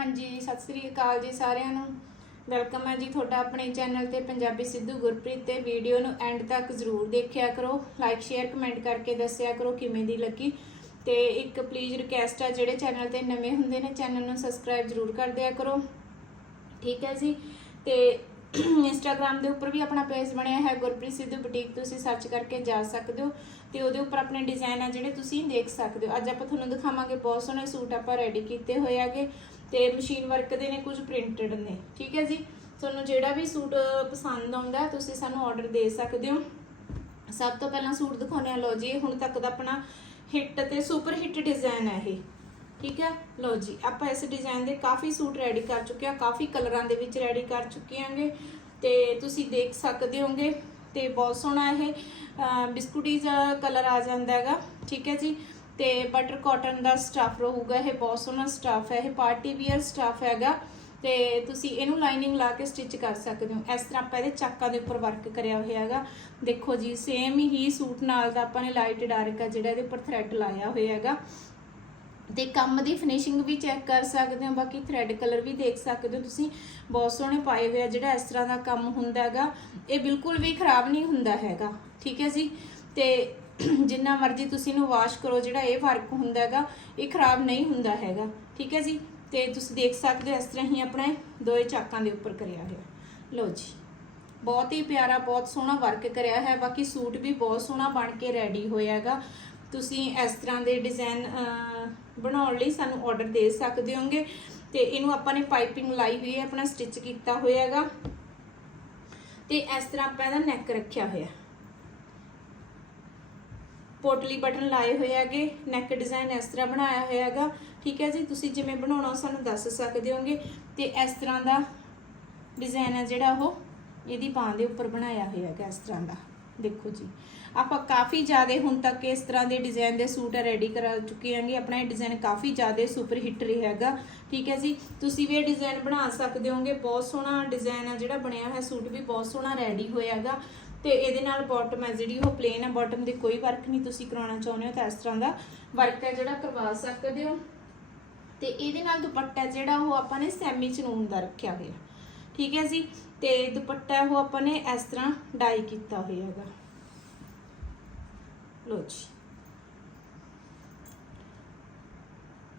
ਹਾਂਜੀ, ਸਤਿ ਸ੍ਰੀ ਅਕਾਲ ਜੀ ਸਾਰਿਆਂ ਨੂੰ। ਵੈਲਕਮ ਹੈ ਜੀ ਤੁਹਾਡਾ ਆਪਣੇ ਚੈਨਲ ਤੇ ਪੰਜਾਬੀ ਸਿੱਧੂ ਗੁਰਪ੍ਰੀਤ ਤੇ ਵੀਡੀਓ ਨੂੰ ਐਂਡ ਤੱਕ ਜ਼ਰੂਰ ਦੇਖਿਆ ਕਰੋ। ਲਾਈਕ ਸ਼ੇਅਰ ਕਮੈਂਟ ਕਰਕੇ ਦੱਸਿਆ ਕਰੋ ਕਿਵੇਂ ਦੀ ਲੱਗੀ। ਤੇ ਇੱਕ ਪਲੀਜ਼ ਰਿਕਵੈਸਟ ਹੈ ਜਿਹੜੇ ਚੈਨਲ ਤੇ ਨਵੇਂ ਹੁੰਦੇ ਨੇ, ਚੈਨਲ ਨੂੰ ਸਬਸਕ੍ਰਾਈਬ ਜ਼ਰੂਰ ਕਰ ਦਿਆ ਕਰੋ। ਠੀਕ ਹੈ ਜੀ? ਤੇ ਇੰਸਟਾਗ੍ਰam ਦੇ ਉੱਪਰ ਵੀ ਆਪਣਾ ਪੇਜ ਬਣਿਆ ਹੈ, ਗੁਰਪ੍ਰੀਤ ਸਿੱਧੂ ਬੁਟੀਕ ਤੁਸੀਂ ਸਰਚ ਕਰਕੇ ਜਾ ਸਕਦੇ ਹੋ। ਤੇ ਉਹਦੇ ਉੱਪਰ ਆਪਣੇ ਡਿਜ਼ਾਈਨ ਆ ਜਿਹੜੇ ਤੁਸੀਂ ਦੇਖ ਸਕਦੇ ਹੋ। ਅੱਜ ਆਪਾਂ ਤੁਹਾਨੂੰ ਦਿਖਾਵਾਂਗੇ ਬਹੁਤ ਸੋਹਣੇ ਸੂਟ ਆਪਾਂ ਰੈਡੀ ਕੀਤੇ ਹੋਏ ਆਗੇ ਤੇ ਮਸ਼ੀਨ ਵਰਕ ਦੇ ਨੇ ਕੁਝ ਪ੍ਰਿੰਟਡ ਨੇ ਠੀਕ ਹੈ ਜੀ? ਤੁਹਾਨੂੰ ਜਿਹੜਾ ਵੀ ਸੂਟ ਪਸੰਦ ਆਉਂਦਾ ਤੁਸੀਂ ਸਾਨੂੰ ਆਰਡਰ ਦੇ ਸਕਦੇ ਹੋ। ਸਭ ਤੋਂ ਪਹਿਲਾਂ ਸੂਟ ਦਿਖਾਉਣੇ ਆ ਲਓ ਜੀ ਹੁਣ ਤੱਕ ਦਾ ਆਪਣਾ ਹਿੱਟ ਤੇ ਸੁਪਰ ਹਿੱਟ ਡਿਜ਼ਾਈਨ ਹੈ ਇਹ ਠੀਕ ਹੈ? ਲਓ ਜੀ ਆਪਾਂ ਇਸ ਡਿਜ਼ਾਈਨ ਦੇ ਕਾਫੀ ਸੂਟ ਰੈਡੀ ਕਰ ਚੁੱਕੇ ਆ ਕਾਫੀ ਕਲਰਾਂ ਦੇ ਵਿੱਚ ਰੈਡੀ ਕਰ ਚੁੱਕੇ ਆਂਗੇ ਤੇ ਤੁਸੀਂ ਦੇਖ ਸਕਦੇ ਹੋਗੇ ਤੇ ਬਹੁਤ ਸੋਹਣਾ ਇਹ ਅਹ, ਬਿਸਕੁਟੀ ਜਿਹਾ ਕਲਰ ਆ ਜਾਂਦਾ ਹੈਗਾ ਠੀਕ ਹੈ ਜੀ? ਤੇ ਬਟਰ ਕਾਟਨ ਦਾ ਸਟਫ ਰਹੂਗਾ, ਇਹ ਬਹੁਤ ਸੋਹਣਾ ਸਟਫ ਹੈ, ਇਹ ਪਾਰਟੀ ਵੀਅਰ ਸਟਫ ਹੈਗਾ, ਤੇ ਤੁਸੀਂ ਇਹਨੂੰ ਲਾਈਨਿੰਗ ਲਾ ਕੇ ਸਟਿਚ ਕਰ ਸਕਦੇ ਹੋ। ਇਸ ਤਰ੍ਹਾਂ ਆਪਾਂ ਇਹਦੇ ਚਾਕਾਂ ਦੇ ਉੱਪਰ ਵਰਕ ਕਰਿਆ ਹੋਇਆ ਹੈਗਾ। ਦੇਖੋ ਜੀ ਸੇਮ ਹੀ ਸੂਟ ਨਾਲ ਦਾ ਆਪਾਂ ਨੇ ਲਾਈਟ ਡਾਰਕ ਆ ਜਿਹੜਾ ਇਹਦੇ ਉੱਪਰ ਥ੍ਰੈਡ ਲਾਇਆ ਹੋਇਆ ਹੈਗਾ। ਤੇ ਕੰਮ ਦੀ ਫਿਨਿਸ਼ਿੰਗ ਵੀ ਚੈੱਕ ਕਰ ਸਕਦੇ ਹੋ, ਬਾਕੀ ਥ੍ਰੈਡ ਕਲਰ ਵੀ ਦੇਖ ਸਕਦੇ ਹੋ ਤੁਸੀਂ। ਬਹੁਤ ਸੋਹਣੇ ਪਾਏ ਹੋਏ ਆ, ਜਿਹੜਾ ਇਸ ਤਰ੍ਹਾਂ ਦਾ ਕੰਮ ਹੁੰਦਾ ਹੈਗਾ, ਇਹ ਬਿਲਕੁਲ ਵੀ ਖਰਾਬ ਨਹੀਂ ਹੁੰਦਾ ਹੈਗਾ। ਠੀਕ ਹੈ ਜੀ? ਤੇ ਜਿੰਨਾ ਮਰਜ਼ੀ ਤੁਸੀਂ ਇਹਨੂੰ ਵਾਸ਼ ਕਰੋ, ਜਿਹੜਾ ਇਹ ਵਰਕ ਹੁੰਦਾ ਹੈਗਾ, ਇਹ ਖਰਾਬ ਨਹੀਂ ਹੁੰਦਾ ਹੈਗਾ। ਠੀਕ ਹੈ ਜੀ? ਤੇ ਤੁਸੀਂ ਦੇਖ ਸਕਦੇ ਹੋ, ਇਸ ਤਰ੍ਹਾਂ ਹੀ ਆਪਣੇ ਦੋਏ ਚਾਕਾਂ ਦੇ ਉੱਪਰ ਕਰਿਆ ਹੋਇਆ ਲਓ ਜੀ, ਬਹੁਤ ਹੀ ਪਿਆਰਾ, ਬਹੁਤ ਸੋਹਣਾ ਵਰਕ ਕਰਿਆ ਹੈ। ਬਾਕੀ ਸੂਟ ਵੀ ਬਹੁਤ ਸੋਹਣਾ ਬਣ ਕੇ ਰੈਡੀ ਹੋਇਆ ਹੈਗਾ। ਤੁਸੀਂ ਇਸ ਤਰ੍ਹਾਂ ਦੇ ਡਿਜ਼ਾਈਨ ਬਣਾਉਣ ਲਈ ਸਾਨੂੰ ਆਰਡਰ ਦੇ ਸਕਦੇ ਹੋਗੇ ਤੇ ਇਹਨੂੰ ਆਪਾਂ ਨੇ ਪਾਈਪਿੰਗ ਲਾਈ ਹੋਈ ਹੈ, ਆਪਣਾ ਸਟਿਚ ਕੀਤਾ ਹੋਇਆ ਹੈਗਾ। ਤੇ ਇਸ ਤਰ੍ਹਾਂ ਆਪਾਂ ਇਹਦਾ ਨੈਕ ਰੱਖਿਆ ਹੋਇਆ। ਪੋਟਲੀ ਬਟਨ ਲਾਏ ਹੋਏ ਹੈਗੇ ਨੈਕ ਡਿਜ਼ਾਈਨ ਇਸ ਤਰ੍ਹਾਂ ਬਣਾਇਆ ਹੋਇਆ ਹੈਗਾ। ਠੀਕ ਹੈ ਜੀ, ਤੁਸੀਂ ਜਿਵੇਂ ਬਣਾਉਣਾ ਸਾਨੂੰ ਦੱਸ ਸਕਦੇ ਹੋਗੇ। ਤੇ ਇਸ ਤਰ੍ਹਾਂ ਦਾ ਡਿਜ਼ਾਈਨ ਹੈ ਜਿਹੜਾ ਉਹ ਇਹਦੀ ਬਾਹ ਦੇ ਉੱਪਰ ਬਣਾਇਆ ਹੋਇਆ ਹੈਗਾ ਇਸ ਤਰ੍ਹਾਂ ਦਾ। ਦੇਖੋ ਜੀ, ਆਪਾਂ ਕਾਫੀ ਜ਼ਿਆਦਾ ਹੁਣ ਤੱਕ ਇਸ ਤਰ੍ਹਾਂ ਦੇ ਡਿਜ਼ਾਈਨ ਦੇ ਸੂਟ ਰੈਡੀ ਕਰਾ ਚੁੱਕੇ ਹਾਂਗੇ। ਆਪਣਾ ਇਹ ਡਿਜ਼ਾਈਨ ਕਾਫੀ ਜ਼ਿਆਦਾ ਸੁਪਰ ਹਿੱਟ ਰਿਹਾ ਹੈਗਾ। ਠੀਕ ਹੈ ਜੀ, ਤੁਸੀਂ ਵੀ ਇਹ ਡਿਜ਼ਾਈਨ ਬਣਾ ਸਕਦੇ ਹੋਗੇ। ਬਹੁਤ ਸੋਹਣਾ ਡਿਜ਼ਾਈਨ ਹੈ ਜਿਹੜਾ ਬਣਿਆ ਹੋਇਆ ਸੂਟ ਵੀ ਬਹੁਤ ਸੋਹਣਾ ਰੈਡੀ ਹੋਇਆ ਹੈਗਾ। ਤੇ ਇਹਦੇ ਨਾਲ ਬਾਟਮ ਹੈ, ਜਿਹੜੀ ਉਹ ਪਲੇਨ ਹੈ ਬਾਟਮ ਦੇ ਕੋਈ ਵਰਕ ਨਹੀਂ ਤੁਸੀਂ ਕਰਾਉਣਾ ਚਾਹੁੰਦੇ ਹੋ ਤਾਂ ਇਸ ਤਰ੍ਹਾਂ ਦਾ ਵਰਕ ਹੈ ਜਿਹੜਾ ਕਰਵਾ ਸਕਦੇ ਹੋ। ਤੇ ਇਹਦੇ ਨਾਲ ਦੁਪੱਟਾ ਜਿਹੜਾ ਉਹ ਆਪਾਂ ਨੇ ਸੈਮੀ ਚਨੂਨ ਦਾ ਰੱਖਿਆ ਹੋਇਆ। ਠੀਕ ਹੈ ਜੀ? ਤੇ ਦੁਪੱਟਾ ਉਹ ਆਪਾਂ ਨੇ ਇਸ ਤਰ੍ਹਾਂ ਡਾਈ ਕੀਤਾ ਹੋਇਆ ਹੈਗਾ। ਲੋ ਜੀ।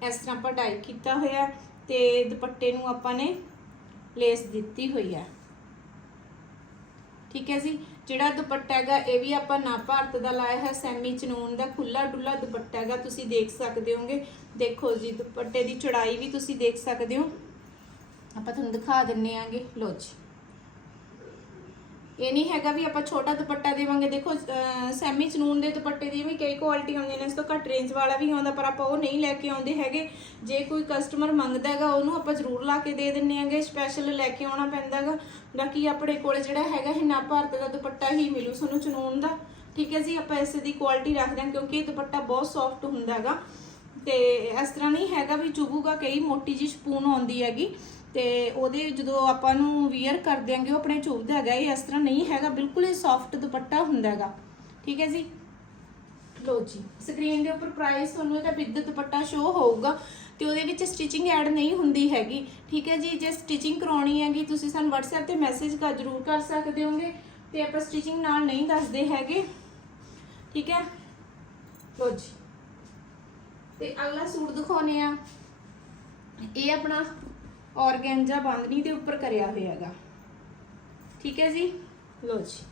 ਇਸ ਤਰ੍ਹਾਂ ਆਪਾਂ ਡਾਈ ਕੀਤਾ ਹੋਇਆ ਤੇ ਦੁਪੱਟੇ ਨੂੰ ਆਪਾਂ ਨੇ ਲੇਸ ਦਿੱਤੀ ਹੋਈ ਹੈ। ਠੀਕ ਹੈ ਜੀ? ਜਿਹੜਾ ਦੁਪੱਟਾ ਹੈਗਾ, ਇਹ ਵੀ ਆਪਾਂ ਨਾ ਭਾਰਤ ਦਾ ਲਾਇਆ ਹੈ ਸੈਮੀ ਚਨੂਨ ਦਾ ਖੁੱਲਾ ਡੁੱਲਾ ਦੁਪੱਟਾ ਹੈਗਾ, ਤੁਸੀਂ ਦੇਖ ਸਕਦੇ ਹੋਗੇ। ਦੇਖੋ ਜੀ, ਦੁਪੱਟੇ ਦੀ ਚੜਾਈ ਵੀ ਤੁਸੀਂ ਦੇਖ ਸਕਦੇ ਹੋ। ਆਪਾਂ ਤੁਹਾਨੂੰ ਦਿਖਾ ਦਿੰਨੇ ਆਂਗੇ। ਲੋ ਜੀ। ਇਹ ਨਹੀਂ ਹੈਗਾ ਵੀ ਆਪਾਂ ਛੋਟਾ ਦੁਪੱਟਾ ਦੇਵਾਂਗੇ। ਦੇਖੋ ਸੈਮੀ ਚਨੂਨ ਦੇ ਦੁਪੱਟੇ ਦੀ ਵੀ ਕਈ ਕੁਆਲਿਟੀ ਆਉਂਦੀਆਂ ਨੇ, ਇਸ ਤੋਂ ਘੱਟ ਰੇਂਜ ਵਾਲਾ ਵੀ ਆਉਂਦਾ, ਪਰ ਆਪਾਂ ਉਹ ਨਹੀਂ ਲੈ ਕੇ ਆਉਂਦੇ ਹੈਗੇ। ਜੇ ਕੋਈ ਕਸਟਮਰ ਮੰਗਦਾ ਹੈਗਾ, ਉਹਨੂੰ ਆਪਾਂ ਜ਼ਰੂਰ ਲਾ ਕੇ ਦੇ ਦਿੰਨੇ ਆਂਗੇ ਸਪੈਸ਼ਲ ਲੈ ਕੇ ਆਉਣਾ ਪੈਂਦਾ ਹੈਗਾ। ਬਾਕੀ ਆਪਣੇ ਕੋਲ ਜਿਹੜਾ ਹੈਗਾ, ਇਹ ਭਾਰਤ ਦਾ ਦੁਪੱਟਾ ਹੀ ਮਿਲੂ ਸਾਨੂੰ ਚਨੂਨ ਦਾ। ਠੀਕ ਹੈ ਜੀ, ਆਪਾਂ ਇਸ ਦੀ ਕੁਆਲਿਟੀ ਰੱਖਦੇ ਹਾਂ, ਕਿਉਂਕਿ ਇਹ ਦੁਪੱਟਾ ਬਹੁਤ ਸੌਫਟ ਹੁੰਦਾ ਹੈਗਾ। ਤੇ ਇਸ ਤਰ੍ਹਾਂ ਨਹੀਂ ਹੈਗਾ ਵੀ ਚੁਭੂਗਾ ਕਈ ਮੋਟੀ ਜਿਹੀ ਸਪੂਨ ਆਉਂਦੀ ਹੈਗੀ। ਤੇ ਉਹਦੇ ਜਦੋਂ ਆਪਾਂ ਨੂੰ ਵੀਅਰ ਕਰ ਦਿਆਂਗੇ, ਉਹ ਆਪਣੇ ਚੁੱਭਦਾ ਹੈਗਾ, ਇਹ ਇਸ ਤਰ੍ਹਾਂ ਨਹੀਂ ਹੈਗਾ, ਬਿਲਕੁਲ ਹੀ ਸੌਫਟ ਦੁਪੱਟਾ ਹੁੰਦਾ ਹੈਗਾ। ਠੀਕ ਹੈ ਜੀ? ਲੋ ਜੀ ਸਕਰੀਨ ਦੇ ਉੱਪਰ ਪ੍ਰਾਈਸ ਤੁਹਾਨੂੰ ਇਹਦਾ ਵਿਦ ਦੁਪੱਟਾ ਸ਼ੋ ਹੋਊਗਾ ਤੇ ਉਹਦੇ ਵਿੱਚ ਸਟਿਚਿੰਗ ਐਡ ਨਹੀਂ ਹੁੰਦੀ ਹੈਗੀ। ਠੀਕ ਹੈ ਜੀ, ਜੇ ਸਟਿਚਿੰਗ ਕਰਾਉਣੀ ਹੈਗੀ, ਤੁਸੀਂ ਸਾਨੂੰ WhatsApp ਤੇ ਮੈਸੇਜ ਕਰ, ਜ਼ਰੂਰ ਕਰ ਸਕਦੇ ਹੋਗੇ ਤੇ ਆਪਾਂ ਸਟਿਚਿੰਗ ਨਾਲ ਨਹੀਂ ਦੱਸਦੇ ਹੈਗੇ। ਠੀਕ ਹੈ? ਲੋ ਜੀ, ਤੇ ਅਗਲਾ ਸੂਟ ਦਿਖਾਉਨੇ ਆ ਇਹ ਆਪਣਾ ਔਰਗੈਂਜਾ ਬੰਦਨੀ ਦੇ ਉੱਪਰ ਕਰਿਆ ਹੋਇਆ ਹੈਗਾ ਠੀਕ ਹੈ ਜੀ? ਲੋ ਜੀ।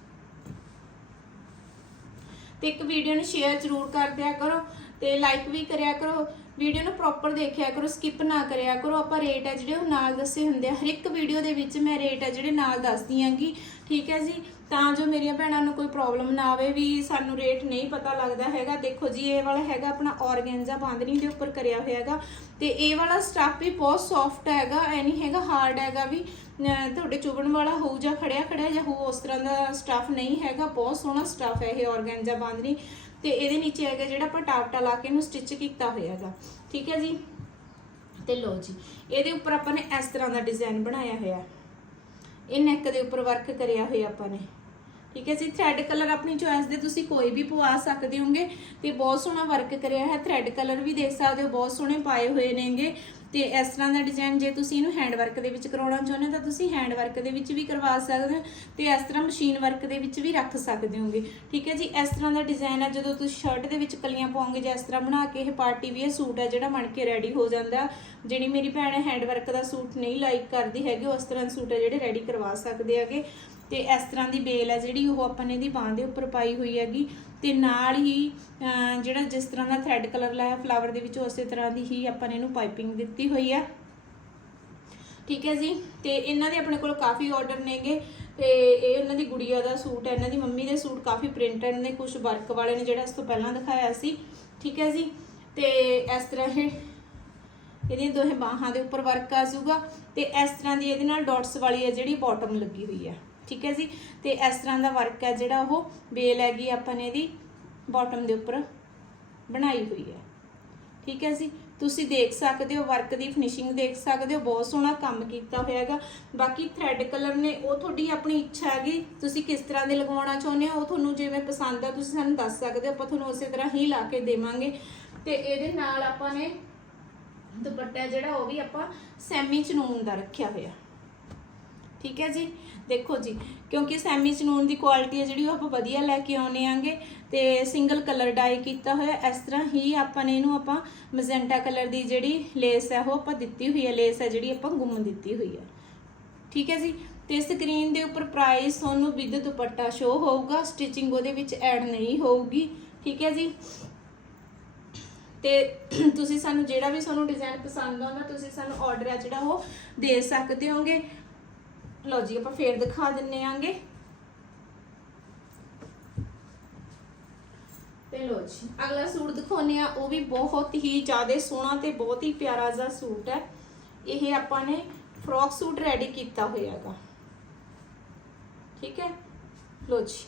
ਤੇ ਇੱਕ ਵੀਡੀਓ ਨੂੰ ਸ਼ੇਅਰ ਜ਼ਰੂਰ ਕਰ ਦਿਆ ਕਰੋ ਤੇ ਲਾਈਕ ਵੀ ਕਰਿਆ ਕਰੋ। ਵੀਡੀਓ ਨੂੰ ਪ੍ਰੋਪਰ ਦੇਖਿਆ ਕਰੋ ਸਕਿਪ ਨਾ ਕਰਿਆ ਕਰੋ। ਆਪਾਂ ਰੇਟ ਹੈ ਜਿਹੜੇ ਉਹ ਨਾਲ ਦੱਸੇ ਹੁੰਦੇ ਆ। ਹਰ ਇੱਕ ਵੀਡੀਓ ਦੇ ਵਿੱਚ ਮੈਂ ਰੇਟ ਹੈ ਜਿਹੜੇ ਨਾਲ ਦੱਸਦੀ ਆਂਗੀ। ਠੀਕ ਹੈ ਜੀ? ਤਾਂ ਜੋ ਮੇਰੀਆਂ ਭੈਣਾਂ ਨੂੰ ਕੋਈ ਪ੍ਰੋਬਲਮ ਨਾ ਆਵੇ ਵੀ ਸਾਨੂੰ ਰੇਟ ਨਹੀਂ ਪਤਾ ਲੱਗਦਾ ਹੈਗਾ। ਦੇਖੋ ਜੀ, ਇਹ ਵਾਲਾ ਹੈਗਾ ਆਪਣਾ ਔਰਗੈਂਜਾ ਬਾਂਦਨੀ ਦੇ ਉੱਪਰ ਕਰਿਆ ਹੋਇਆ ਹੈਗਾ। ਤੇ ਇਹ ਵਾਲਾ ਸਟੱਫ ਵੀ ਬਹੁਤ ਸੌਫਟ ਹੈਗਾ, ਐ ਨਹੀਂ ਹੈਗਾ ਹਾਰਡ ਹੈਗਾ ਵੀ ਤੁਹਾਡੇ ਚੁਬਣ ਵਾਲਾ ਹੋਊ ਜਾਂ ਖੜਿਆ ਖੜਿਆ ਜਾਂ ਹੋ ਉਸ ਤਰ੍ਹਾਂ ਦਾ ਸਟੱਫ ਨਹੀਂ ਹੈਗਾ। ਬਹੁਤ ਸੋਹਣਾ ਸਟੱਫ ਹੈ ਇਹ ਔਰਗੈਂਜਾ ਬਾਂਦਨੀ ਤੇ ਇਹਦੇ ਨੀਚੇ ਹੈਗਾ ਜਿਹੜਾ ਆਪਾਂ ਟਾਪਟਾ ਲਾ ਕੇ ਇਹਨੂੰ ਸਟਿਚ ਕੀਤਾ ਹੋਇਆ ਹੈਗਾ। ਠੀਕ ਹੈ ਜੀ? ਤੇ ਲੋ ਜੀ, ਇਹਦੇ ਉੱਪਰ ਆਪਾਂ ਨੇ ਇਸ ਤਰ੍ਹਾਂ ਦਾ ਡਿਜ਼ਾਈਨ ਬਣਾਇਆ ਹੋਇਆ। ਇਹ ਨੈਕ ਦੇ ਉੱਪਰ ਵਰਕ ਕਰਿਆ ਹੋਇਆ ਆਪਾਂ ਨੇ। ਠੀਕ ਹੈ ਜੀ? ਥ੍ਰੈਡ ਕਲਰ ਆਪਣੀ ਚੋਇਸ ਦੇ ਤੁਸੀਂ ਕੋਈ ਵੀ ਪਵਾ ਸਕਦੇ ਹੋਗੇ ਤੇ ਬਹੁਤ ਸੋਹਣਾ ਵਰਕ ਕਰਿਆ ਹੈ। ਥ੍ਰੈਡ ਕਲਰ ਵੀ ਦੇਖ ਸਕਦੇ ਹੋ, ਬਹੁਤ ਸੋਹਣੇ ਪਾਏ ਹੋਏ ਨੇਗੇ। ਤੇ ਇਸ ਤਰ੍ਹਾਂ ਦਾ ਡਿਜ਼ਾਈਨ ਜੇ ਤੁਸੀਂ ਇਹਨੂੰ ਹੈਂਡ ਵਰਕ ਦੇ ਵਿੱਚ ਕਰਵਾਉਣਾ ਚਾਹੁੰਦੇ ਹੋ ਤਾਂ ਤੁਸੀਂ ਹੈਂਡ ਵਰਕ ਦੇ ਵਿੱਚ ਵੀ ਕਰਵਾ ਸਕਦੇ ਹੋ ਤੇ ਇਸ ਤਰ੍ਹਾਂ ਮਸ਼ੀਨ ਵਰਕ ਦੇ ਵਿੱਚ ਵੀ ਰੱਖ ਸਕਦੇ ਹੋਗੇ। ਠੀਕ ਹੈ ਜੀ? ਇਸ ਤਰ੍ਹਾਂ ਦਾ ਡਿਜ਼ਾਈਨ ਹੈ, ਜਦੋਂ ਤੁਸੀਂ ਸ਼ਰਟ ਦੇ ਵਿੱਚ ਕਲੀਆਂ ਪਾਓਗੇ ਜਾਂ ਇਸ ਤਰ੍ਹਾਂ ਬਣਾ ਕੇ ਇਹ ਪਾਰਟੀ ਵੀ ਇਹ ਸੂਟ ਹੈ ਜਿਹੜਾ ਬਣ ਕੇ ਰੈਡੀ ਹੋ ਜਾਂਦਾ। ਜਿਹੜੀ ਮੇਰੀ ਭੈਣ ਹੈਂਡ ਵਰਕ ਦਾ ਸੂਟ ਨਹੀਂ ਲਾਈਕ ਕਰਦੀ ਹੈਗੀ, ਉਸ ਤਰ੍ਹਾਂ ਦੇ ਸੂਟ ਹੈ ਜਿਹੜੇ ਰੈਡੀ ਕਰਵਾ ਸਕਦੇ ਹੈਗੇ। ਤੇ ਇਸ ਤਰ੍ਹਾਂ ਦੀ ਬੇਲ ਹੈ ਜਿਹੜੀ ਉਹ ਆਪਾਂ ਨੇ ਇਹਦੀ ਬਾਂਹ ਦੇ ਉੱਪਰ ਪਾਈ ਹੋਈ ਹੈਗੀ ਤੇ ਨਾਲ ਹੀ ਜਿਹੜਾ ਜਿਸ ਤਰ੍ਹਾਂ ਦਾ ਥ੍ਰੈਡ ਕਲਰ ਲਾਇਆ ਫਲਾਵਰ ਦੇ ਵਿੱਚ, ਉਸੇ ਤਰ੍ਹਾਂ ਦੀ ਹੀ ਆਪਾਂ ਨੇ ਇਹਨੂੰ ਪਾਈਪਿੰਗ ਦਿੱਤੀ ਹੋਈ ਹੈ। ਠੀਕ ਹੈ ਜੀ? ਤੇ ਇਹਨਾਂ ਦੇ ਆਪਣੇ ਕੋਲ ਕਾਫੀ ਆਰਡਰ ਨੇਗੇ ਤੇ ਇਹ ਉਹਨਾਂ ਦੀ ਗੁੜੀਆ ਦਾ ਸੂਟ ਹੈ, ਇਹਨਾਂ ਦੀ ਮੰਮੀ ਦੇ ਸੂਟ ਕਾਫੀ ਪ੍ਰਿੰਟਡ ਨੇ ਕੁਝ ਵਰਕ ਵਾਲੇ ਨੇ ਜਿਹੜਾ ਇਸ ਤੋਂ ਪਹਿਲਾਂ ਦਿਖਾਇਆ ਸੀ। ਠੀਕ ਹੈ ਜੀ? ਤੇ ਇਸ ਤਰ੍ਹਾਂ ਇਹ ਇਹਦੀਆਂ ਦੋਹੇ ਬਾਹਾਂ ਦੇ ਉੱਪਰ ਵਰਕ ਆ ਜਾਊਗਾ ਤੇ ਇਸ ਤਰ੍ਹਾਂ ਦੀ ਇਹਦੇ ਨਾਲ ਡਾਟਸ ਵਾਲੀ ਹੈ ਜਿਹੜੀ ਬਾਟਮ ਲੱਗੀ ਹੋਈ ਹੈ। ਠੀਕ ਹੈ ਜੀ? ਤੇ ਇਸ ਤਰ੍ਹਾਂ ਦਾ ਵਰਕ ਹੈ ਜਿਹੜਾ ਉਹ ਬੇਲ ਹੈਗੀ ਆਪਾਂ ਨੇ ਇਹਦੀ ਬਾਟਮ ਦੇ ਉੱਪਰ ਬਣਾਈ ਹੋਈ ਹੈ। ਠੀਕ ਹੈ ਜੀ? ਤੁਸੀਂ ਦੇਖ ਸਕਦੇ ਹੋ ਵਰਕ ਦੀ ਫਿਨਿਸ਼ਿੰਗ ਦੇਖ ਸਕਦੇ ਹੋ, ਬਹੁਤ ਸੋਹਣਾ ਕੰਮ ਕੀਤਾ ਹੋਇਆ ਹੈਗਾ। ਬਾਕੀ ਥ੍ਰੈਡ ਕਲਰ ਨੇ, ਉਹ ਤੁਹਾਡੀ ਆਪਣੀ ਇੱਛਾ ਹੈਗੀ, ਤੁਸੀਂ ਕਿਸ ਤਰ੍ਹਾਂ ਦੇ ਲਗਵਾਉਣਾ ਚਾਹੁੰਦੇ ਹੋ, ਉਹ ਤੁਹਾਨੂੰ ਜਿਵੇਂ ਪਸੰਦ ਆ, ਤੁਸੀਂ ਸਾਨੂੰ ਦੱਸ ਸਕਦੇ ਹੋ, ਆਪਾਂ ਤੁਹਾਨੂੰ ਉਸੇ ਤਰ੍ਹਾਂ ਹੀ ਲਾ ਕੇ ਦੇਵਾਂਗੇ। ਤੇ ਇਹਦੇ ਨਾਲ ਆਪਾਂ ਨੇ ਦੁਪੱਟਾ ਜਿਹੜਾ, ਉਹ ਵੀ ਆਪਾਂ ਸੈਮੀ ਚਨੂਨ ਦਾ ਰੱਖਿਆ ਹੋਇਆ। ਠੀਕ ਹੈ ਜੀ? ਦੇਖੋ ਜੀ, ਕਿਉਂਕਿ ਸੈਮੀ ਚਨੂਨ ਦੀ ਕੁਆਲਿਟੀ ਹੈ ਜਿਹੜੀ, ਉਹ ਆਪਾਂ ਵਧੀਆ ਲੈ ਕੇ ਆਉਨੇ ਆਂਗੇ ਤੇ ਸਿੰਗਲ ਕਲਰ ਡਾਈ ਕੀਤਾ ਹੋਇਆ, ਇਸ ਤਰ੍ਹਾਂ ਹੀ ਆਪਾਂ ਨੇ ਇਹਨੂੰ ਆਪਾਂ ਮਜੈਂਟਾ ਕਲਰ ਦੀ ਜਿਹੜੀ ਲੇਸ ਹੈ, ਉਹ ਆਪਾਂ ਦਿੱਤੀ ਹੋਈ ਹੈ ਲੇਸ ਹੈ ਜਿਹੜੀ ਆਪਾਂ ਗੁੰਮ ਦਿੱਤੀ ਹੋਈ ਹੈ। ਠੀਕ ਹੈ ਜੀ? ਤੇ ਸਕਰੀਨ ਦੇ ਉੱਪਰ ਪ੍ਰਾਈਸ ਤੁਹਾਨੂੰ ਵਿਦ ਦੁਪੱਟਾ ਸ਼ੋ ਹੋਊਗਾ ਸਟਿਚਿੰਗ ਉਹਦੇ ਵਿੱਚ ਐਡ ਨਹੀਂ ਹੋਊਗੀ। ਠੀਕ ਹੈ ਜੀ? ਤੇ ਤੁਸੀਂ ਸਾਨੂੰ ਜਿਹੜਾ ਵੀ ਤੁਹਾਨੂੰ ਡਿਜ਼ਾਈਨ ਪਸੰਦ ਆਉਂਦਾ, ਤੁਸੀਂ ਸਾਨੂੰ ਆਰਡਰ ਹੈ ਜਿਹੜਾ, ਉਹ ਦੇ ਸਕਦੇ ਹੋਗੇ। ਲਓ ਜੀ, ਆਪਾਂ ਫੇਰ ਦਿਖਾ ਦਿੰਨੇ ਆਂਗੇ। ਤੇ ਲਓ ਜੀ, ਅਗਲਾ ਸੂਟ ਦਿਖਾਉਨੇ ਆ ਉਹ ਵੀ ਬਹੁਤ ਹੀ ਜ਼ਿਆਦਾ ਸੋਹਣਾ ਤੇ ਬਹੁਤ ਹੀ ਪਿਆਰਾ ਜਿਹਾ ਸੂਟ ਹੈ। ਇਹ ਆਪਾਂ ਨੇ ਫਰੋਕ ਸੂਟ ਰੈਡੀ ਕੀਤਾ ਹੋਇਆ ਹੈਗਾ। ਠੀਕ ਹੈ? ਲਓ ਜੀ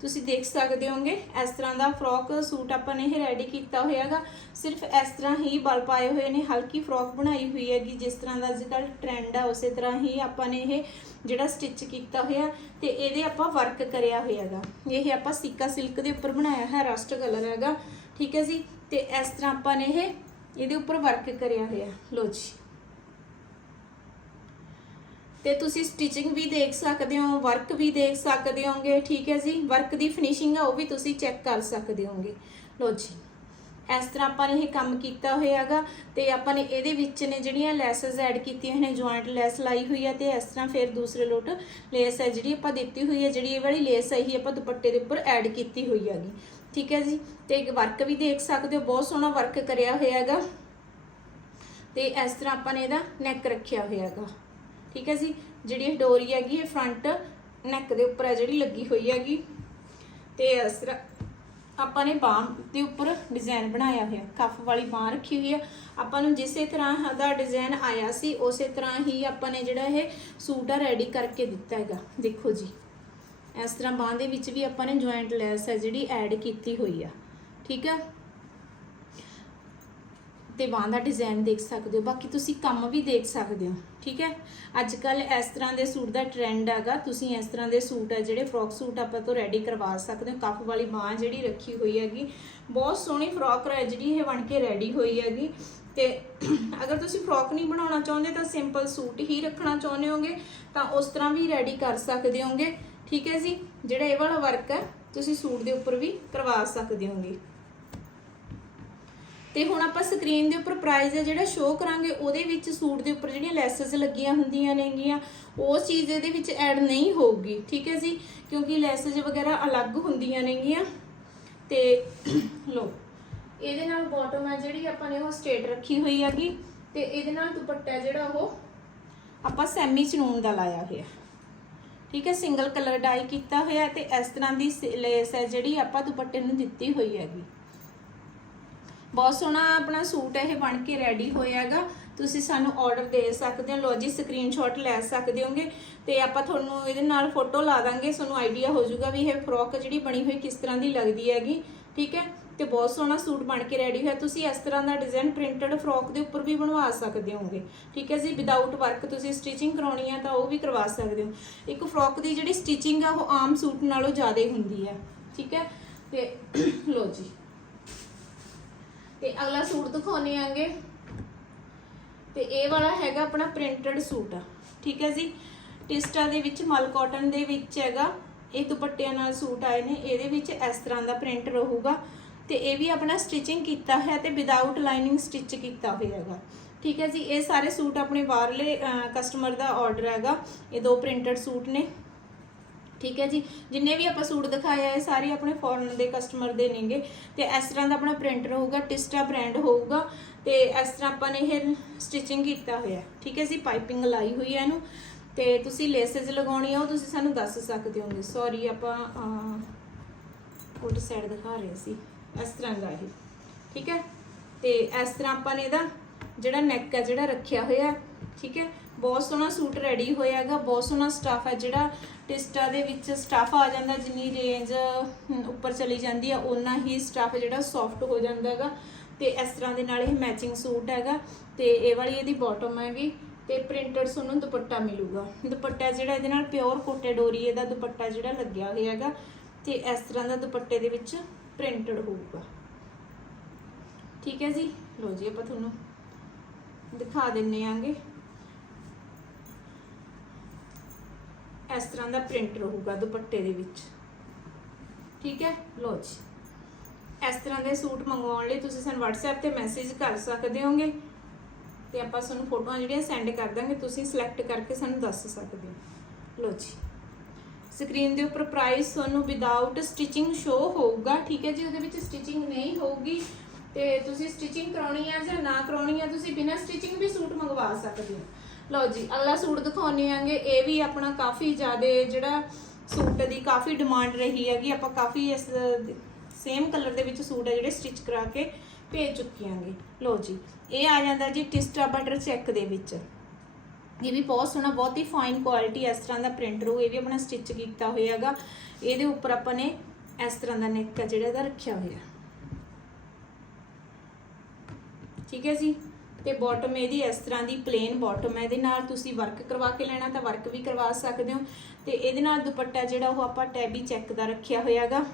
ਤੁਸੀਂ ਦੇਖ ਸਕਦੇ ਹੋਗੇ ਇਸ ਤਰ੍ਹਾਂ ਦਾ ਫਰੋਕ ਸੂਟ ਆਪਾਂ ਨੇ ਇਹ ਰੈਡੀ ਕੀਤਾ ਹੋਇਆ ਹੈਗਾ ਸਿਰਫ ਇਸ ਤਰ੍ਹਾਂ ਹੀ ਬਲ ਪਾਏ ਹੋਏ ਨੇ, ਹਲਕੀ ਫਰੋਕ ਬਣਾਈ ਹੋਈ ਹੈਗੀ, ਜਿਸ ਤਰ੍ਹਾਂ ਦਾ ਅੱਜਕੱਲ ਟ੍ਰੈਂਡ ਆ, ਉਸੇ ਤਰ੍ਹਾਂ ਹੀ ਆਪਾਂ ਨੇ ਇਹ ਜਿਹੜਾ ਸਟਿਚ ਕੀਤਾ ਹੋਇਆ, ਤੇ ਇਹਦੇ ਆਪਾਂ ਵਰਕ ਕਰਿਆ ਹੋਇਆ ਹੈਗਾ ਇਹ ਆਪਾਂ ਸਿੱਕਾ ਸਿਲਕ ਦੇ ਉੱਪਰ ਬਣਾਇਆ ਹੈ ਰਸਟ ਕਲਰ ਹੈਗਾ, ਠੀਕ ਹੈ ਜੀ? ਤੇ ਇਸ ਤਰ੍ਹਾਂ ਆਪਾਂ ਨੇ ਇਹ, ਇਹਦੇ ਉੱਪਰ ਵਰਕ ਕਰਿਆ ਹੋਇਆ। ਲੋ ਜੀ। ਤੇ ਤੁਸੀਂ ਸਟਿਚਿੰਗ ਵੀ ਦੇਖ ਸਕਦੇ ਹੋ ਵਰਕ ਵੀ ਦੇਖ ਸਕਦੇ ਹੋਗੇ, ਠੀਕ ਹੈ ਜੀ? ਵਰਕ ਦੀ ਫਿਨਿਸ਼ਿੰਗ ਆ, ਉਹ ਵੀ ਤੁਸੀਂ ਚੈੱਕ ਕਰ ਸਕਦੇ ਹੋਗੇ। ਲੋ ਜੀ, ਇਸ ਤਰ੍ਹਾਂ ਆਪਾਂ ਨੇ ਇਹ ਕੰਮ ਕੀਤਾ ਹੋਇਆ ਹੈਗਾ ਤੇ ਆਪਾਂ ਨੇ ਇਹਦੇ ਵਿੱਚ ਨੇ ਜਿਹੜੀਆਂ ਲੈਸਸ ਐਡ ਕੀਤੀਆਂ ਨੇ ਜੁਆਇੰਟ ਲੈਸ ਲਾਈ ਹੋਈ ਹੈ ਤੇ ਇਸ ਤਰ੍ਹਾਂ ਫਿਰ ਦੂਸਰੇ ਲੋਟ ਲੇਸ ਹੈ ਜਿਹੜੀ ਆਪਾਂ ਦਿੱਤੀ ਹੋਈ ਹੈ ਜਿਹੜੀ ਇਹ ਵਾਲੀ ਲੇਸ ਹੈ ਇਹ ਆਪਾਂ ਦੁਪੱਟੇ ਦੇ ਉੱਪਰ ਐਡ ਕੀਤੀ ਹੋਈ ਹੈਗੀ। ਠੀਕ ਹੈ ਜੀ? ਤੇ ਵਰਕ ਵੀ ਦੇਖ ਸਕਦੇ ਹੋ, ਬਹੁਤ ਸੋਹਣਾ ਵਰਕ ਕਰਿਆ ਹੋਇਆ ਹੈਗਾ ਤੇ ਇਸ ਤਰ੍ਹਾਂ ਆਪਾਂ ਨੇ ਇਹਦਾ ਨੈਕ ਰੱਖਿਆ ਹੋਇਆ ਹੈਗਾ ਠੀਕ ਹੈ ਜੀ? ਜਿਹੜੀ ਇਹ ਡੋਰੀ ਹੈਗੀ, ਇਹ ਫਰੰਟ ਨੈਕ ਦੇ ਉੱਪਰ ਹੈ, ਜਿਹੜੀ ਲੱਗੀ ਹੋਈ ਹੈਗੀ। ਤੇ ਇਸ ਤਰ੍ਹਾਂ ਆਪਾਂ ਨੇ ਬਾਹ ਦੇ ਉੱਪਰ ਡਿਜ਼ਾਈਨ ਬਣਾਇਆ ਹੋਇਆ। ਕਫ ਵਾਲੀ ਬਾਹ ਰੱਖੀ ਹੋਈ ਹੈ ਆਪਾਂ ਨੂੰ ਜਿਸੇ ਤਰ੍ਹਾਂ ਦਾ ਡਿਜ਼ਾਈਨ ਆਇਆ ਸੀ, ਉਸੇ ਤਰ੍ਹਾਂ ਹੀ ਆਪਾਂ ਨੇ ਜਿਹੜਾ ਇਹ ਸੂਟ ਆ ਰੈਡੀ ਕਰਕੇ ਦਿੱਤਾ ਹੈਗਾ। ਦੇਖੋ ਜੀ। ਇਸ ਤਰ੍ਹਾਂ ਬਾਹ ਦੇ ਵਿੱਚ ਵੀ ਆਪਾਂ ਨੇ ਜੁਆਇੰਟ ਲੈਸ ਹੈ ਜਿਹੜੀ ਐਡ ਕੀਤੀ ਹੋਈ ਆ। ਠੀਕ ਹੈ ਤੇ ਬਾਂਹ ਦਾ ਡਿਜ਼ਾਈਨ ਦੇਖ ਸਕਦੇ ਹੋ। ਬਾਕੀ ਤੁਸੀਂ ਕੰਮ ਵੀ ਦੇਖ ਸਕਦੇ ਹੋ, ਠੀਕ ਹੈ? ਅੱਜ ਕੱਲ ਇਸ ਤਰ੍ਹਾਂ ਦੇ ਸੂਟ ਦਾ ਟ੍ਰੈਂਡ ਹੈਗਾ। ਤੁਸੀਂ ਇਸ ਤਰ੍ਹਾਂ ਦੇ ਸੂਟ ਹੈ ਜਿਹੜੇ ਫਰੋਕ ਸੂਟ ਆਪਾਂ ਤੋਂ ਰੈਡੀ ਕਰਵਾ ਸਕਦੇ ਹੋ। ਕੱਫ ਵਾਲੀ ਬਾਂਹ ਜਿਹੜੀ ਰੱਖੀ ਹੋਈ ਹੈਗੀ, ਬਹੁਤ ਸੋਹਣੀ ਫਰੋਕ ਹੈ ਜਿਹੜੀ ਇਹ ਬਣ ਕੇ ਰੈਡੀ ਹੋਈ ਹੈਗੀ। ਤੇ ਅਗਰ ਤੁਸੀਂ ਫਰੋਕ ਨਹੀਂ ਬਣਾਉਣਾ ਚਾਹੁੰਦੇ ਤਾਂ ਸਿੰਪਲ ਸੂਟ ਹੀ ਰੱਖਣਾ ਚਾਹੁੰਦੇ ਹੋਗੇ, ਤਾਂ ਉਸ ਤਰ੍ਹਾਂ ਵੀ ਰੈਡੀ ਕਰ ਸਕਦੇ ਹੋਗੇ। ਠੀਕ ਹੈ ਜੀ? ਜਿਹੜਾ ਇਹ ਵਾਲਾ ਵਰਕ ਹੈ, ਤੁਸੀਂ ਸੂਟ ਦੇ ਉੱਪਰ ਵੀ ਕਰਵਾ ਸਕਦੇ ਹੋਗੇ। ਤੇ ਹੁਣ ਆਪਾਂ ਸਕਰੀਨ ਦੇ ਉੱਪਰ ਪ੍ਰਾਈਸ ਹੈ ਜਿਹੜਾ ਸ਼ੋਅ ਕਰਾਂਗੇ, ਉਹਦੇ ਵਿੱਚ ਸੂਟ ਦੇ ਉੱਪਰ ਜਿਹੜੀਆਂ ਲੈਸਸ ਲੱਗੀਆਂ ਹੁੰਦੀਆਂ ਨੇਗੀਆਂ ਉਹ ਚੀਜ਼ ਇਹਦੇ ਵਿੱਚ ਐਡ ਨਹੀਂ ਹੋਊਗੀ, ਠੀਕ ਹੈ ਜੀ? ਕਿਉਂਕਿ ਲੈਸਸ ਵਗੈਰਾ ਅਲੱਗ ਹੁੰਦੀਆਂ ਨੇਗੀਆਂ ਤੇ ਲੋ ਇਹਦੇ ਨਾਲ ਬਾਟਮ ਹੈ ਜਿਹੜੀ ਆਪਾਂ ਨੇ ਉਹ ਸਟੇਟ ਰੱਖੀ ਹੋਈ ਹੈਗੀ ਤੇ ਇਹਦੇ ਨਾਲ ਦੁਪੱਟਾ ਜਿਹੜਾ ਉਹ ਆਪਾਂ ਸੈਮੀ ਚਨੂਨ ਦਾ ਲਾਇਆ ਹੋਇਆ। ਠੀਕ ਹੈ ਸਿੰਗਲ ਕਲਰ ਡਾਈ ਕੀਤਾ ਹੋਇਆ ਤੇ ਇਸ ਤਰ੍ਹਾਂ ਦੀ ਲੇਸ ਹੈ ਜਿਹੜੀ ਆਪਾਂ ਦੁਪੱਟੇ ਨੂੰ ਦਿੱਤੀ ਹੋਈ ਹੈਗੀ। ਬਹੁਤ ਸੋਹਣਾ ਆਪਣਾ ਸੂਟ ਇਹ ਬਣ ਕੇ ਰੈਡੀ ਹੋਇਆਗਾ। ਤੁਸੀਂ ਸਾਨੂੰ ਆਰਡਰ ਦੇ ਸਕਦੇ ਹੋ। ਲੋ ਜੀ ਸਕਰੀਨਸ਼ਾਟ ਲੈ ਸਕਦੇ ਹੋਗੇ। ਤੇ ਆਪਾਂ ਤੁਹਾਨੂੰ ਇਹਦੇ ਨਾਲ ਫੋਟੋ ਲਾ ਦਾਂਗੇ। ਤੁਹਾਨੂੰ ਆਈਡੀਆ ਹੋ ਜਾਊਗਾ ਵੀ ਇਹ ਫਰੋਕ ਜਿਹੜੀ ਬਣੀ ਹੋਈ ਕਿਸ ਤਰ੍ਹਾਂ ਦੀ ਲੱਗਦੀ ਹੈਗੀ। ਠੀਕ ਹੈ? ਤੇ ਬਹੁਤ ਸੋਹਣਾ ਸੂਟ ਬਣ ਕੇ ਰੈਡੀ ਹੋਇਆ। ਤੁਸੀਂ ਇਸ ਤਰ੍ਹਾਂ ਦਾ ਡਿਜ਼ਾਈਨ ਪ੍ਰਿੰਟਡ ਫਰੋਕ ਦੇ ਉੱਪਰ ਵੀ ਬਣਵਾ ਸਕਦੇ ਹੋਗੇ। ਠੀਕ ਹੈ ਜੀ? ਵਿਦਆਊਟ ਵਰਕ ਤੁਸੀਂ ਸਟਿਚਿੰਗ ਕਰਾਉਣੀ ਆ ਤਾਂ ਉਹ ਵੀ ਕਰਵਾ ਸਕਦੇ ਹੋ। ਇੱਕ ਫਰੋਕ ਦੀ ਜਿਹੜੀ ਸਟਿਚਿੰਗ ਆ, ਉਹ ਆਮ ਸੂਟ ਨਾਲੋਂ ਜ਼ਿਆਦਾ ਹੁੰਦੀ ਹੈ ਠੀਕ ਹੈ? ਤੇ ਲੋ ਜੀ। ਤੇ ਅਗਲਾ ਸੂਟ ਦਿਖਾਉਣੇ ਆਂਗੇ। ਤੇ ਇਹ ਵਾਲਾ ਹੈਗਾ ਆਪਣਾ ਪ੍ਰਿੰਟਡ ਸੂਟ, ਠੀਕ ਹੈ ਜੀ? ਟਿਸਟਾ ਦੇ ਵਿੱਚ, ਮਲ ਕਾਟਨ ਦੇ ਵਿੱਚ ਹੈਗਾ। ਇਹ ਦੁਪੱਟਿਆਂ ਨਾਲ ਸੂਟ ਆਏ ਨੇ, ਇਹਦੇ ਵਿੱਚ ਇਸ ਤਰ੍ਹਾਂ ਦਾ ਪ੍ਰਿੰਟ ਰਹੂਗਾ। ਤੇ ਇਹ ਵੀ ਆਪਣਾ ਸਟਿਚਿੰਗ ਕੀਤਾ ਹੈ ਤੇ ਵਿਦਆਊਟ ਲਾਈਨਿੰਗ ਸਟਿਚ ਕੀਤਾ ਹੋਇਆ ਹੈਗਾ। ਠੀਕ ਹੈ ਜੀ? ਇਹ ਸਾਰੇ ਸੂਟ ਆਪਣੇ ਬਾਹਰਲੇ ਕਸਟਮਰ ਦਾ ਆਰਡਰ ਹੈਗਾ। ਇਹ ਦੋ ਪ੍ਰਿੰਟਡ ਸੂਟ ਨੇ। ਠੀਕ ਹੈ ਜੀ? ਜਿੰਨੇ ਵੀ ਆਪਾਂ ਸੂਟ ਦਿਖਾਏ ਆ, ਇਹ ਸਾਰੇ ਆਪਣੇ ਫੋਰਨ ਦੇ ਕਸਟਮਰ ਦੇ ਨੇਗੇ। ਤੇ ਇਸ ਤਰ੍ਹਾਂ ਦਾ ਆਪਣਾ ਪ੍ਰਿੰਟਰ ਹੋਊਗਾ ਟਿਸਟਾ ਬ੍ਰਾਂਡ ਹੋਊਗਾ ਤੇ ਇਸ ਤਰ੍ਹਾਂ ਆਪਾਂ ਨੇ ਇਹ ਸਟਿਚਿੰਗ ਕੀਤਾ ਹੋਇਆ ਠੀਕ ਹੈ ਜੀ? ਪਾਈਪਿੰਗ ਲਾਈ ਹੋਈ ਹੈ ਇਹਨੂੰ। ਤੇ ਤੁਸੀਂ ਲੇਸਸ ਲਗਾਉਣੀ ਆ, ਉਹ ਤੁਸੀਂ ਸਾਨੂੰ ਦੱਸ ਸਕਦੇ ਹੋਗੇ। ਸੌਰੀ ਆਪਾਂ ਉਲਟ ਸਾਈਡ ਦਿਖਾ ਰਹੇ ਸੀ। ਇਸ ਤਰ੍ਹਾਂ ਦਾ ਇਹ। ਠੀਕ ਹੈ? ਤੇ ਇਸ ਤਰ੍ਹਾਂ ਆਪਾਂ ਨੇ ਇਹਦਾ ਜਿਹੜਾ ਨੈਕ ਹੈ ਜਿਹੜਾ ਰੱਖਿਆ ਹੋਇਆ ਠੀਕ ਹੈ? ਬਹੁਤ ਸੋਹਣਾ ਸੂਟ ਰੈਡੀ ਹੋਇਆ ਹੈਗਾ, ਬਹੁਤ ਸੋਹਣਾ ਸਟਾਫ ਹੈ ਜਿਹੜਾ ਟਿਸਟਾ ਦੇ ਵਿੱਚ ਸਟਾਫ ਆ ਜਾਂਦਾ, ਜਿੰਨੀ ਰੇਂਜ ਉੱਪਰ ਚਲੀ ਜਾਂਦੀ ਆ ਉਨਾ ਹੀ ਸਟਾਫ ਜਿਹੜਾ ਸੌਫਟ ਹੋ ਜਾਂਦਾ ਹੈਗਾ। ਤੇ ਇਸ ਤਰ੍ਹਾਂ ਦੇ ਨਾਲ ਇਹ ਮੈਚਿੰਗ ਸੂਟ ਹੈਗਾ। ਤੇ ਇਹ ਵਾਲੀ ਇਹਦੀ ਬਾਟਮ ਹੈਗੀ ਤੇ ਪ੍ਰਿੰਟਡ ਤੁਹਾਨੂੰ ਦੁਪੱਟਾ ਮਿਲੂਗਾ। ਦੁਪੱਟਾ ਜਿਹੜਾ ਇਹਦੇ ਨਾਲ ਪਿਓਰ ਕੋਟੇ ਡੋਰੀ ਇਹਦਾ ਦੁਪੱਟਾ ਜਿਹੜਾ ਲੱਗਿਆ ਹੋਇਆ ਹੈਗਾ। ਤੇ ਇਸ ਤਰ੍ਹਾਂ ਦਾ ਦੁਪੱਟੇ ਦੇ ਵਿੱਚ ਪ੍ਰਿੰਟਡ ਹੋਊਗਾ। ਠੀਕ ਹੈ ਜੀ? ਲੋ ਜੀ, ਆਪਾਂ ਤੁਹਾਨੂੰ ਦਿਖਾ ਦਿੰਨੇ ਆਂਗੇ। ਇਸ ਤਰ੍ਹਾਂ ਦਾ ਪ੍ਰਿੰਟ ਰਹੂਗਾ ਦੁਪੱਟੇ ਦੇ ਵਿੱਚ। ਠੀਕ ਹੈ? ਲੋ ਜੀ। ਇਸ ਤਰ੍ਹਾਂ ਦੇ ਸੂਟ ਮੰਗਵਾਉਣ ਲਈ ਤੁਸੀਂ ਸਾਨੂੰ WhatsApp ਤੇ ਮੈਸੇਜ ਕਰ ਸਕਦੇ ਹੋਗੇ ਤੇ ਆਪਾਂ ਤੁਹਾਨੂੰ ਫੋਟੋਆਂ ਜਿਹੜੀਆਂ ਸੈਂਡ ਕਰ ਦਾਂਗੇ, ਤੁਸੀਂ ਸਿਲੈਕਟ ਕਰਕੇ ਸਾਨੂੰ ਦੱਸ ਸਕਦੇ ਹੋ। ਲੋ ਜੀ। ਸਕਰੀਨ ਦੇ ਉੱਪਰ ਪ੍ਰਾਈਸ ਤੁਹਾਨੂੰ ਵਿਦਆਊਟ ਸਟਿਚਿੰਗ ਸ਼ੋ ਹੋਊਗਾ, ਠੀਕ ਹੈ ਜੀ? ਉਹਦੇ ਵਿੱਚ ਸਟਿਚਿੰਗ ਨਹੀਂ ਹੋਊਗੀ ਤੇ ਤੁਸੀਂ ਸਟਿਚਿੰਗ ਕਰਾਉਣੀ ਹੈ ਜਾਂ ਨਾ ਕਰਾਉਣੀ ਹੈ ਤੁਸੀਂ ਬਿਨਾਂ ਸਟਿਚਿੰਗ ਵੀ ਸੂਟ ਮੰਗਵਾ ਸਕਦੇ ਹੋ। ਲਓ ਜੀ, ਅਗਲਾ ਸੂਟ ਦਿਖਾਉਣੇ ਆਂਗੇ ਇਹ ਵੀ ਆਪਣਾ ਕਾਫੀ ਜ਼ਿਆਦਾ ਜਿਹੜਾ ਸੂਟ ਦੀ ਕਾਫੀ ਡਿਮਾਂਡ ਰਹੀ ਹੈਗੀ। ਆਪਾਂ ਕਾਫੀ ਇਸ ਸੇਮ ਕਲਰ ਦੇ ਵਿੱਚ ਸੂਟ ਹੈ ਜਿਹੜੇ ਸਟਿਚ ਕਰਾ ਕੇ ਭੇਜ ਚੁੱਕੀਆਂਗੇ ਲਓ ਜੀ, ਇਹ ਆ ਜਾਂਦਾ ਜੀ ਟਿਸਟਾ ਬਟਰ ਚੈੱਕ ਦੇ ਵਿੱਚ। ਇਹ ਵੀ ਬਹੁਤ ਸੋਹਣਾ, ਬਹੁਤ ਹੀ ਫਾਈਨ ਕੁਆਲਿਟੀ ਇਸ ਤਰ੍ਹਾਂ ਦਾ ਪ੍ਰਿੰਟ ਰੂ ਇਹ ਵੀ ਆਪਣਾ ਸਟਿਚ ਕੀਤਾ ਹੋਇਆ ਹੈਗਾ। ਇਹਦੇ ਉੱਪਰ ਆਪਾਂ ਨੇ ਇਸ ਤਰ੍ਹਾਂ ਦਾ ਨੈਕ ਜਿਹੜਾ ਇਹਦਾ ਰੱਖਿਆ ਹੋਇਆ। ਠੀਕ ਹੈ ਜੀ? ਤੇ ਬਾਟਮ ਇਹਦੀ ਇਸ ਤਰ੍ਹਾਂ ਦੀ ਪਲੇਨ ਬਾਟਮ ਹੈ। ਇਹਦੇ ਨਾਲ ਤੁਸੀਂ ਵਰਕ ਕਰਵਾ ਕੇ ਲੈਣਾ ਤਾਂ ਵਰਕ ਵੀ ਕਰਵਾ ਸਕਦੇ ਹੋ। ਤੇ ਇਹਦੇ ਨਾਲ ਦੁਪੱਟਾ ਜਿਹੜਾ ਉਹ ਆਪਾਂ ਟੈਬੀ ਚੈੱਕ ਦਾ ਰੱਖਿਆ ਹੋਇਆ ਹੈਗਾ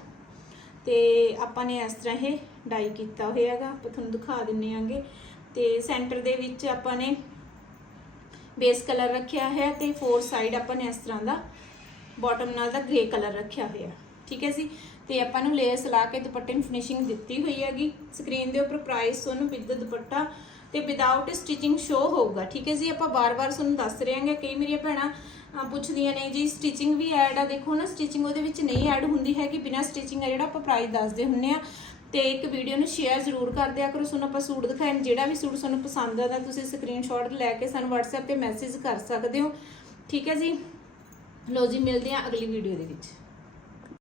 ਤੇ ਆਪਾਂ ਨੇ ਇਸ ਤਰ੍ਹਾਂ ਇਹ ਡਾਈ ਕੀਤਾ ਹੋਇਆ ਹੈਗਾ ਆਪਾਂ ਤੁਹਾਨੂੰ ਦਿਖਾ ਦਿੰਨੇ ਆਂਗੇ। ਤੇ ਸੈਂਟਰ ਦੇ ਵਿੱਚ ਆਪਾਂ ਨੇ ਬੇਸ ਕਲਰ ਰੱਖਿਆ ਹੈ ਤੇ ਫੋਰ ਸਾਈਡ ਆਪਾਂ ਨੇ ਇਸ ਤਰ੍ਹਾਂ ਦਾ ਬਾਟਮ ਨਾਲ ਦਾ ਗ੍ਰੇ ਕਲਰ ਰੱਖਿਆ ਹੋਇਆ। ਠੀਕ ਹੈ ਜੀ? ਤੇ ਆਪਾਂ ਨੂੰ ਲੇਅਰਸ ਲਾ ਕੇ ਦੁਪੱਟੇ ਨੂੰ ਫਿਨਿਸ਼ਿੰਗ ਦਿੱਤੀ ਹੋਈ ਹੈਗੀ। ਸਕਰੀਨ ਦੇ ਉੱਪਰ ਪ੍ਰਾਈਸ ਤੁਹਾਨੂੰ ਵਿਦ ਦੁਪੱਟਾ ਤੇ ਵਿਦਆਊਟ ਸਟਿਚਿੰਗ ਸ਼ੋ ਹੋਊਗਾ, ਠੀਕ ਹੈ ਜੀ? ਆਪਾਂ ਬਾਰ-ਬਾਰ ਤੁਹਾਨੂੰ ਦੱਸ ਰਹੇ ਹਾਂਗੇ, ਕਈ ਮੇਰੀਆਂ ਭੈਣਾਂ ਪੁੱਛਦੀਆਂ ਨੇ, ਜੀ ਸਟਿਚਿੰਗ ਵੀ ਐਡ ਆ। ਦੇਖੋ ਨਾ ਸਟਿਚਿੰਗ ਉਹਦੇ ਵਿੱਚ ਨਹੀਂ ਐਡ ਹੁੰਦੀ ਹੈ ਕਿ ਬਿਨਾ ਸਟਿਚਿੰਗ ਆ ਜਿਹੜਾ ਆਪਾਂ ਪ੍ਰਾਈਸ ਦੱਸਦੇ ਹੁੰਨੇ ਆ। ਤੇ ਇੱਕ ਵੀਡੀਓ ਨੂੰ ਸ਼ੇਅਰ ਜ਼ਰੂਰ ਕਰ ਦਿਆ ਕਰੋ, ਤੁਹਾਨੂੰ ਆਪਾਂ ਸੂਟ ਦਿਖਾਏ ਜਿਹੜਾ ਵੀ ਸੂਟ ਤੁਹਾਨੂੰ ਪਸੰਦ ਆਦਾ ਤੁਸੀਂ ਸਕਰੀਨਸ਼ਾਟ ਲੈ ਕੇ ਸਾਨੂੰ WhatsApp ਤੇ ਮੈਸੇਜ ਕਰ ਸਕਦੇ ਹੋ। ਠੀਕ ਹੈ ਜੀ? ਲੋ ਜੀ, ਮਿਲਦੇ ਹਾਂ ਅਗਲੀ ਵੀਡੀਓ ਦੇ ਵਿੱਚ।